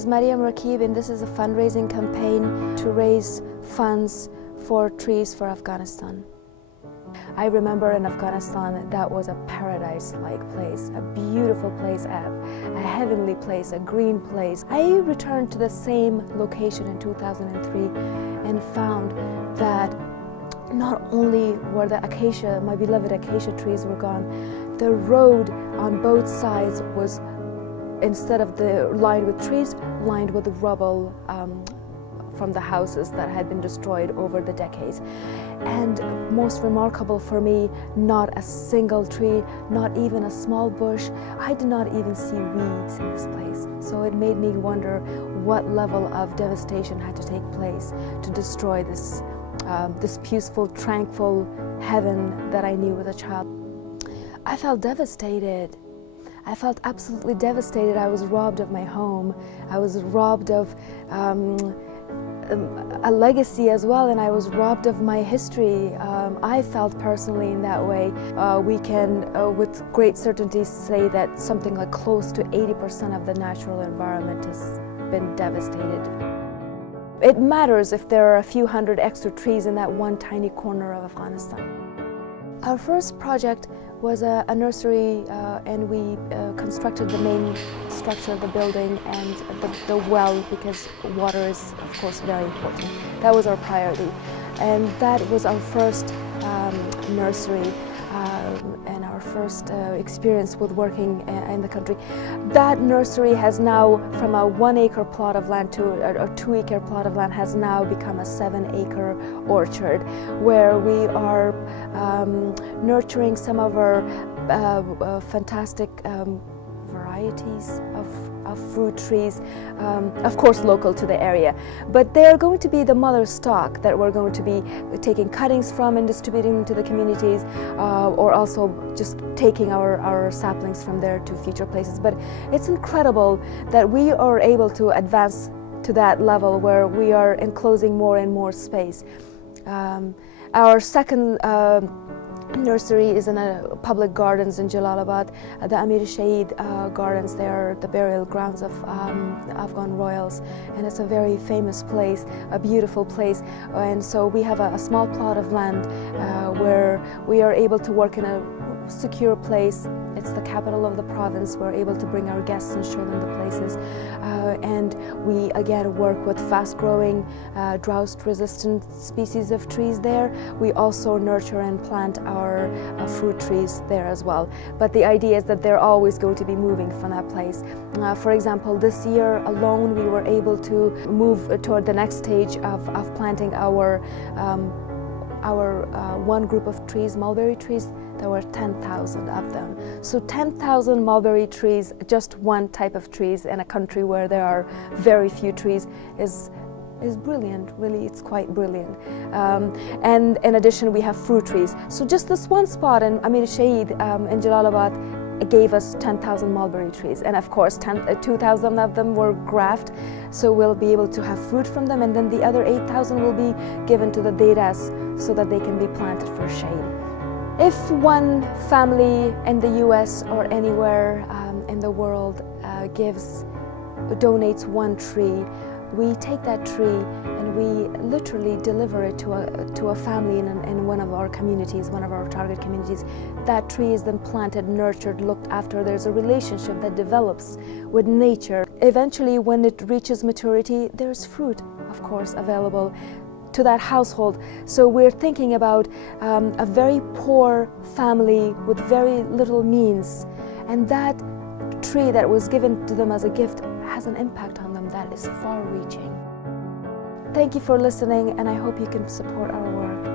is Mariam Rakib, and this is a fundraising campaign to raise funds for trees for Afghanistan. I remember in Afghanistan that was a paradise-like place, a beautiful place, a heavenly place, a green place. I returned to the same location in 2003 and found that not only were the acacia, my beloved acacia trees were gone, the road on both sides was, instead of lined with trees, lined with rubble from the houses that had been destroyed over the decades. And most remarkable for me, not a single tree, not even a small bush. I did not even see weeds in this place. So it made me wonder what level of devastation had to take place to destroy this peaceful, tranquil heaven that I knew as a child. I felt devastated. I felt absolutely devastated. I was robbed of my home. I was robbed of a legacy as well, and I was robbed of my history. I felt personally in that way. We can with great certainty say that something like close to 80% of the natural environment has been devastated. It matters if there are a few hundred extra trees in that one tiny corner of Afghanistan. Our first project was a nursery, and we constructed the main structure of the building and the well, because water is, of course, very important. That was our priority. And that was our first nursery and our first experience with working in the country. That nursery has now, from a 1 acre plot of land to a 2 acre plot of land, has now become a 7 acre orchard, where we are nurturing some of our fantastic varieties of fruit trees, of course local to the area. But they are going to be the mother stock that we're going to be taking cuttings from and distributing them to the communities, or also just taking our saplings from there to future places. But it's incredible that we are able to advance to that level where we are enclosing more and more space. Our second nursery is in public gardens in Jalalabad, the Amir Shaheed gardens. They are the burial grounds of the Afghan royals, and it's a very famous place, a beautiful place. And so we have a small plot of land where we are able to work in a secure place. It's the capital of the province. We're able to bring our guests and show them the places. And we again work with fast-growing, drought-resistant species of trees there. We also nurture and plant our fruit trees there as well. But the idea is that they're always going to be moving from that place. For example, this year alone, we were able to move toward the next stage of planting our one group of trees, mulberry trees. There were 10,000 of them. So 10,000 mulberry trees, just one type of trees in a country where there are very few trees, is brilliant. Really, it's quite brilliant. And in addition, we have fruit trees. So just this one spot in Amir Shaheed in Jalalabad gave us 10,000 mulberry trees. And of course, 2,000 of them were grafted, so we'll be able to have fruit from them, and then the other 8,000 will be given to the deras so that they can be planted for shade. If one family in the US or anywhere in the world donates one tree, we take that tree and we literally deliver it to a family in one of our communities, one of our target communities. That tree is then planted, nurtured, looked after. There's a relationship that develops with nature. Eventually, when it reaches maturity, there's fruit, of course, available to that household. So we're thinking about a very poor family with very little means, and that tree that was given to them as a gift has an impact on them that is far-reaching. Thank you for listening, and I hope you can support our work.